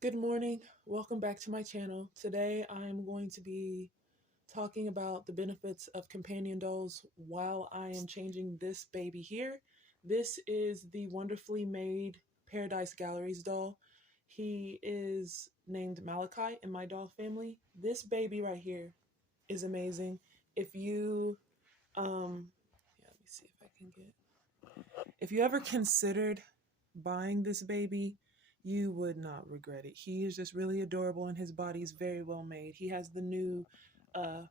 Good morning. Welcome back to my channel. Today I'm going to be talking about the benefits of companion dolls while I am changing this baby here. This is the wonderfully made Paradise Galleries doll. He is named Malakai in my doll family. This baby right here is amazing. If you let me see if I can get if you ever considered buying this baby, you would not regret it. He is just really adorable and his body is very well made. He has the new uh,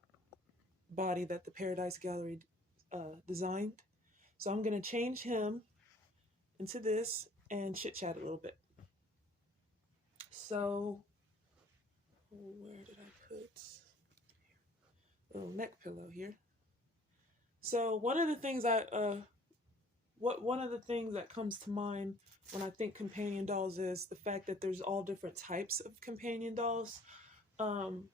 body that the Paradise Gallery designed. So I'm going to change him into this and chit chat a little bit. So, where did I put a little neck pillow here? So one of the things that comes to mind when I think companion dolls is the fact that there's all different types of companion dolls. Um,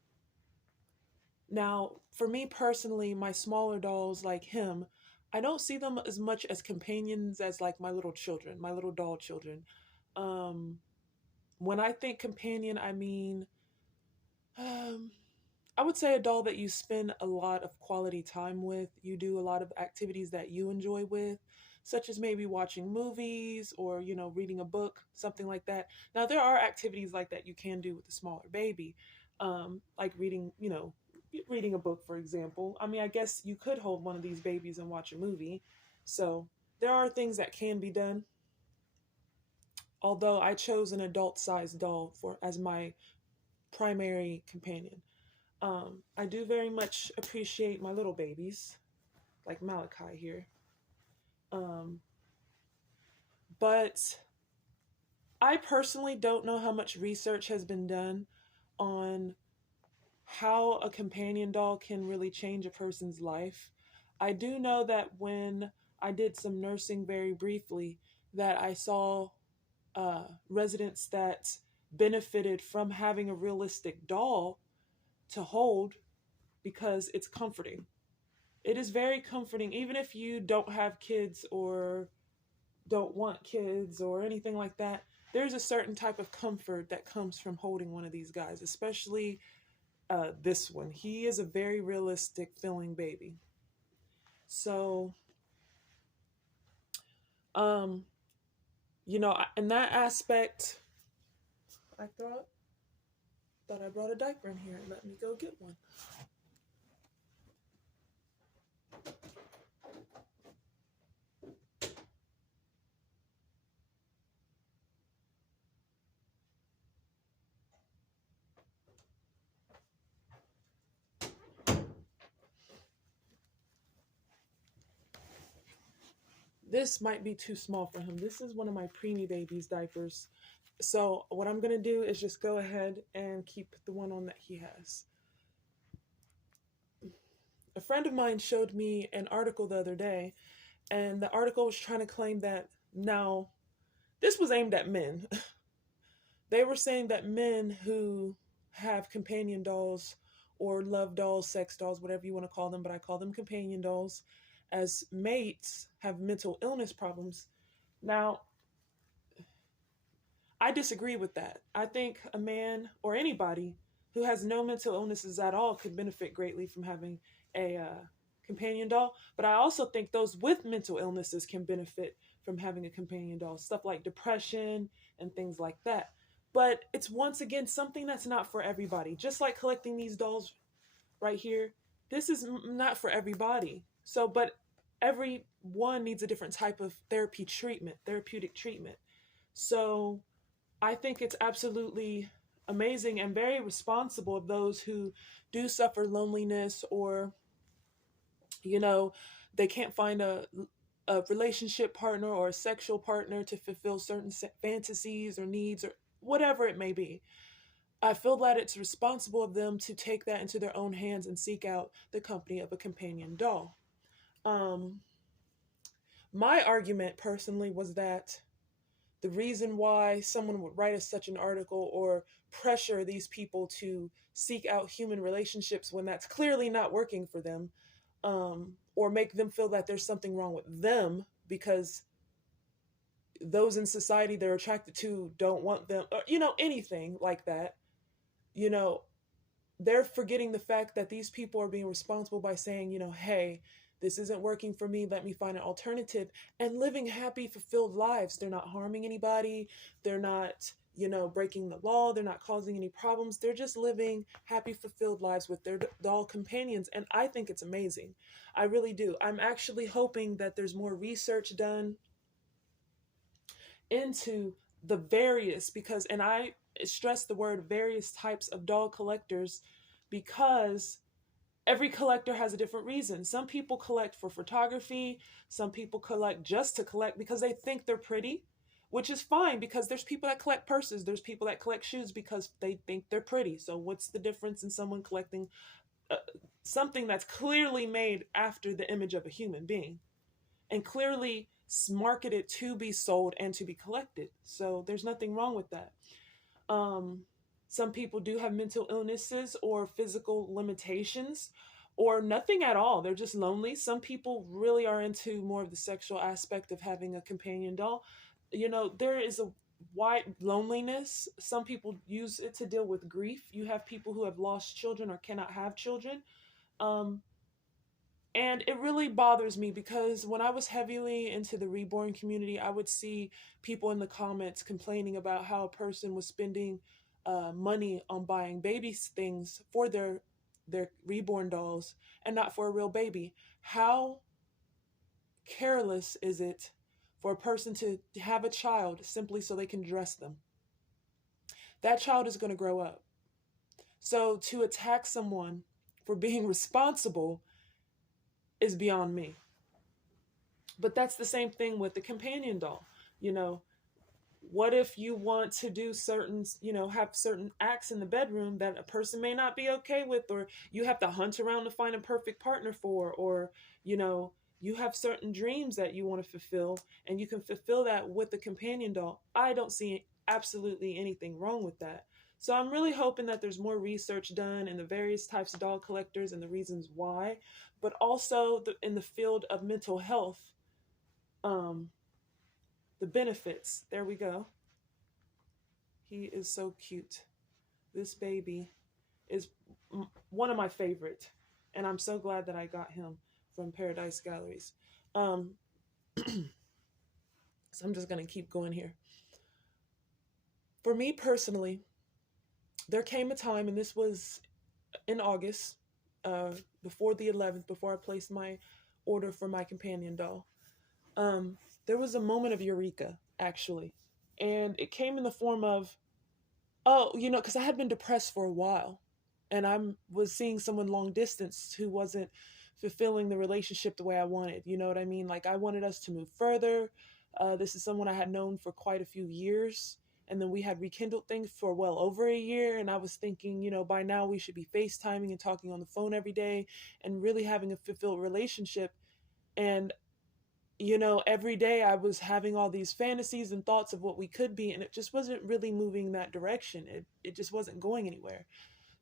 Now, for me personally, my smaller dolls like him, I don't see them as much as companions as like my little children, my little doll children. Um, when I think companion, I mean, um, I would say a doll that you spend a lot of quality time with. You do a lot of activities that you enjoy with, such as maybe watching movies or, reading a book, something like that. Now, there are activities like that you can do with a smaller baby, like reading a book, for example. I mean, I guess you could hold one of these babies and watch a movie. So there are things that can be done. Although I chose an adult-sized doll for as my primary companion. I do very much appreciate my little babies, like Malachi here. Um, but I personally don't know how much research has been done on how a companion doll can really change a person's life. I do know that when I did some nursing very briefly, that I saw residents that benefited from having a realistic doll to hold because it's comforting. It is very comforting, even if you don't have kids or don't want kids or anything like that. There's a certain type of comfort that comes from holding one of these guys, especially this one. He is a very realistic feeling baby. So, um, in that aspect, I thought I brought a diaper in here. Let me go get one. This might be too small for him. This is one of my preemie baby's diapers. So what I'm going to do is just go ahead and keep the one on that he has. A friend of mine showed me an article the other day, and the article was trying to claim that now this was aimed at men. They were saying that men who have companion dolls or love dolls, sex dolls, whatever you want to call them, but I call them companion dolls, as mates have mental illness problems. Now, I disagree with that. I think a man or anybody who has no mental illnesses at all could benefit greatly from having a companion doll. But I also think those with mental illnesses can benefit from having a companion doll, stuff like depression and things like that. But it's once again something that's not for everybody. Just like collecting these dolls right here, this is not for everybody. So, but everyone needs a different type of therapeutic treatment. So, I think it's absolutely amazing and very responsible of those who do suffer loneliness or, you know, they can't find a relationship partner or a sexual partner to fulfill certain fantasies or needs or whatever it may be. I feel that it's responsible of them to take that into their own hands and seek out the company of a companion doll. Um, my argument personally was that the reason why someone would write such an article or pressure these people to seek out human relationships when that's clearly not working for them, or make them feel that there's something wrong with them because those in society they're attracted to don't want them, or, anything like that. You know, they're forgetting the fact that these people are being responsible by saying, hey, this isn't working for me. Let me find an alternative, and living happy, fulfilled lives. They're not harming anybody. They're not, breaking the law. They're not causing any problems. They're just living happy, fulfilled lives with their doll companions. And I think it's amazing. I really do. I'm actually hoping that there's more research done into the various, because, and I stress the word various types of doll collectors, because every collector has a different reason. Some people collect for photography, some people collect just to collect because they think they're pretty, which is fine, because there's people that collect purses, there's people that collect shoes because they think they're pretty. So what's the difference in someone collecting uh, something that's clearly made after the image of a human being and clearly marketed to be sold and to be collected? So there's nothing wrong with that. um, some people do have mental illnesses or physical limitations, or nothing at all. They're just lonely. Some people really are into more of the sexual aspect of having a companion doll. There is a wide loneliness. Some people use it to deal with grief. You have people who have lost children or cannot have children. Um, and it really bothers me because when I was heavily into the reborn community, I would see people in the comments complaining about how a person was spending money on buying baby things for their reborn dolls and not for a real baby. How careless is it for a person to have a child simply so they can dress them? That child is going to grow up. So to attack someone for being responsible is beyond me. But that's the same thing with the companion doll. You know, what if you want to do certain, have certain acts in the bedroom that a person may not be okay with, or you have to hunt around to find a perfect partner for, or, you have certain dreams that you want to fulfill, and you can fulfill that with the companion doll. I don't see absolutely anything wrong with that. So I'm really hoping that there's more research done in the various types of doll collectors and the reasons why, but also in the field of mental health, um, the benefits. There we go. He is so cute. This baby is one of my favorite, and I'm so glad that I got him from Paradise Galleries. Um, so I'm just gonna keep going here. For me personally, there came a time, and this was in August, before the 11th, before I placed my order for my companion doll. There was a moment of eureka, actually, and it came in the form of, oh, because I had been depressed for a while, and I was seeing someone long distance who wasn't fulfilling the relationship the way I wanted. You know what I mean? Like, I wanted us to move further. This is someone I had known for quite a few years, and then we had rekindled things for well over a year. And I was thinking, by now we should be FaceTiming and talking on the phone every day and really having a fulfilled relationship. And every day I was having all these fantasies and thoughts of what we could be, and it just wasn't really moving that direction. It just wasn't going anywhere.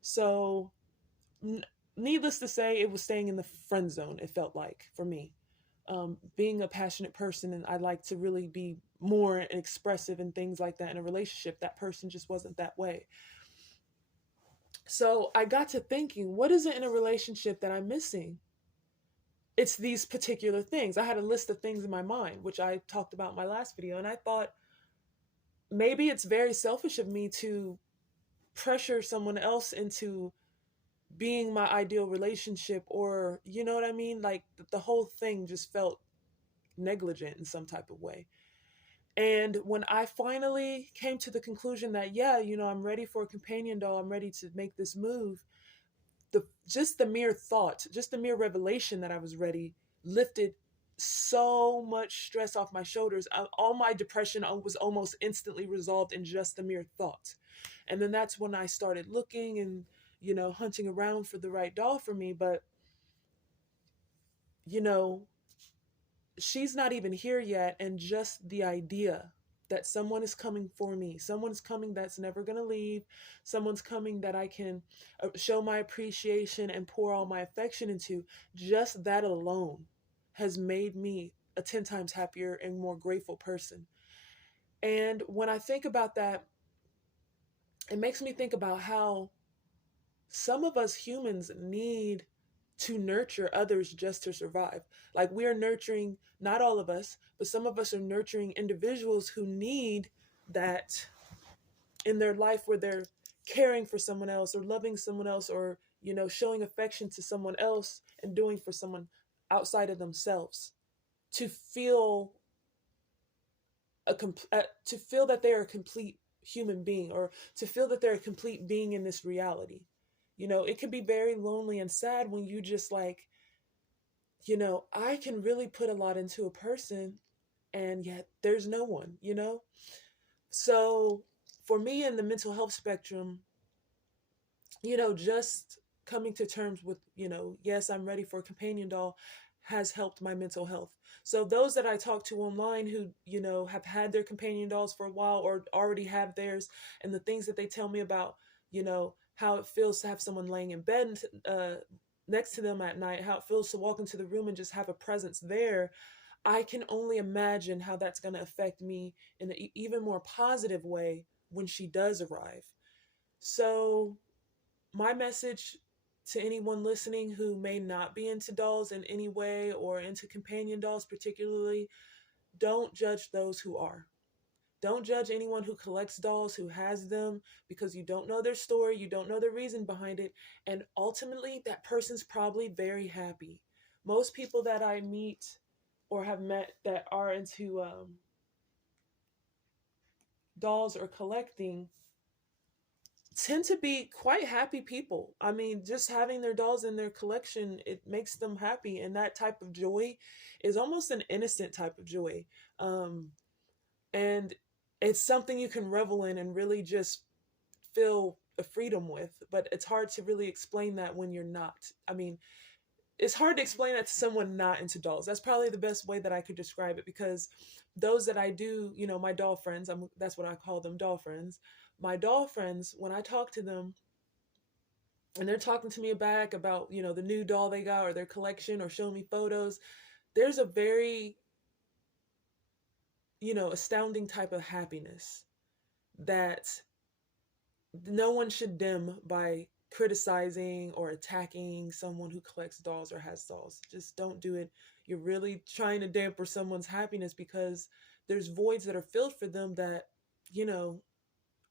So, needless to say, it was staying in the friend zone, it felt like, for me. Being a passionate person, and I like to really be more expressive and things like that in a relationship, that person just wasn't that way. So I got to thinking, what is it in a relationship that I'm missing? It's these particular things. I had a list of things in my mind, which I talked about in my last video, and I thought maybe it's very selfish of me to pressure someone else into being my ideal relationship, or you know what I mean? Like, the whole thing just felt negligent in some type of way. And when I finally came to the conclusion that, yeah, I'm ready for a companion doll, I'm ready to make this move, just the mere thought, just the mere revelation that I was ready lifted so much stress off my shoulders. All my depression was almost instantly resolved in just the mere thought. And then that's when I started looking and, hunting around for the right doll for me. But, she's not even here yet. And just the idea that someone is coming for me, someone's coming that's never going to leave, someone's coming that I can show my appreciation and pour all my affection into, just that alone has made me a 10 times happier and more grateful person. And when I think about that, it makes me think about how some of us humans need to nurture others just to survive. Like we are nurturing, not all of us, but some of us are nurturing individuals who need that in their life, where they're caring for someone else or loving someone else, or showing affection to someone else and doing for someone outside of themselves, to feel to feel that they are a complete human being, or to feel that they're a complete being in this reality. It can be very lonely and sad when you just like, I can really put a lot into a person and yet there's no one. So for me in the mental health spectrum, just coming to terms with, yes, I'm ready for a companion doll has helped my mental health. So those that I talk to online who, have had their companion dolls for a while or already have theirs, and the things that they tell me about, how it feels to have someone laying in bed next to them at night, how it feels to walk into the room and just have a presence there, I can only imagine how that's going to affect me in an even more positive way when she does arrive. So my message to anyone listening who may not be into dolls in any way, or into companion dolls particularly, don't judge those who are. Don't judge anyone who collects dolls, who has them, because you don't know their story, you don't know the reason behind it, and ultimately that person's probably very happy. Most people that I meet or have met that are into dolls or collecting tend to be quite happy people. I mean, just having their dolls in their collection, it makes them happy. And that type of joy is almost an innocent type of joy. Um, and it's something you can revel in and really just feel a freedom with. But it's hard to really explain that when you're not. I mean, it's hard to explain that to someone not into dolls. That's probably the best way that I could describe it, because those that I do, my doll friends, that's what I call them, doll friends. My doll friends, when I talk to them and they're talking to me back about, the new doll they got or their collection or showing me photos, there's a very, astounding type of happiness that no one should dim by criticizing or attacking someone who collects dolls or has dolls. Just don't do it. You're really trying to damper someone's happiness, because there's voids that are filled for them that,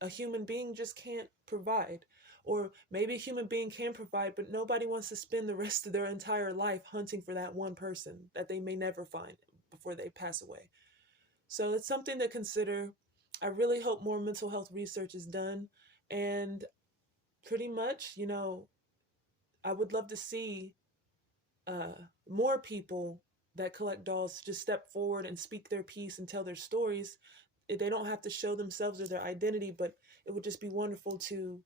a human being just can't provide. Or maybe a human being can provide, but nobody wants to spend the rest of their entire life hunting for that one person that they may never find before they pass away. So it's something to consider. I really hope more mental health research is done. And pretty much, I would love to see more people that collect dolls just step forward and speak their piece and tell their stories. They don't have to show themselves or their identity, but it would just be wonderful to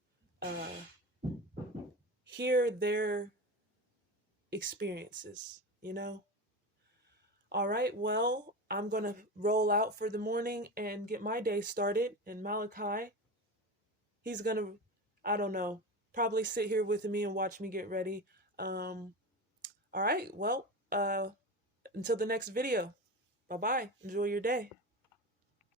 hear their experiences. All right, well, I'm going to roll out for the morning and get my day started. And Malakai, he's going to, I don't know, probably sit here with me and watch me get ready. All right, well, until the next video, bye-bye. Enjoy your day.